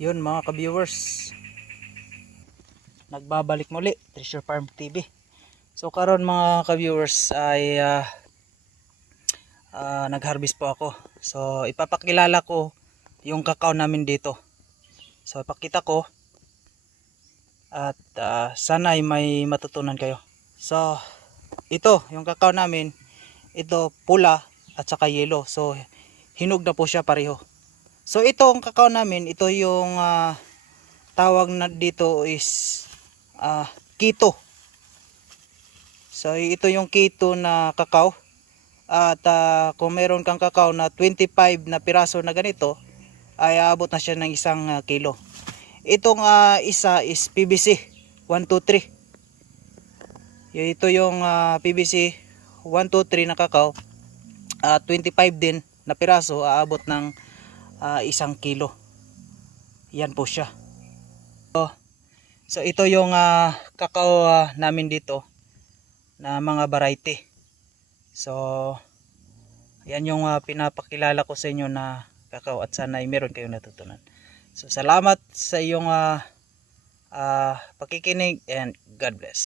Yun mga ka-viewers, nagbabalik muli Treasure Farm TV. So karon mga ka-viewers ay nag-harvest po ako. So ipapakilala ko yung kakao namin dito. So ipakita ko at sana ay may matutunan kayo. So ito yung kakao namin, ito pula at saka yellow. So hinog na po siya pareho. So ito ang kakao namin, ito yung tawag na dito is keto. So ito yung keto na kakao. At kung meron kang kakao na 25 na piraso na ganito, ay aabot na siya ng 1 kilo. Itong isa is PVC 123. Ito yung PVC 123 na kakao. 25 din na piraso, aabot ng 1 kilo. Yan po siya. So ito yung kakao namin dito na mga variety. So yan yung pinapakilala ko sa inyo na kakao at sana ay meron kayong natutunan. So salamat sa iyong pakikinig and God bless.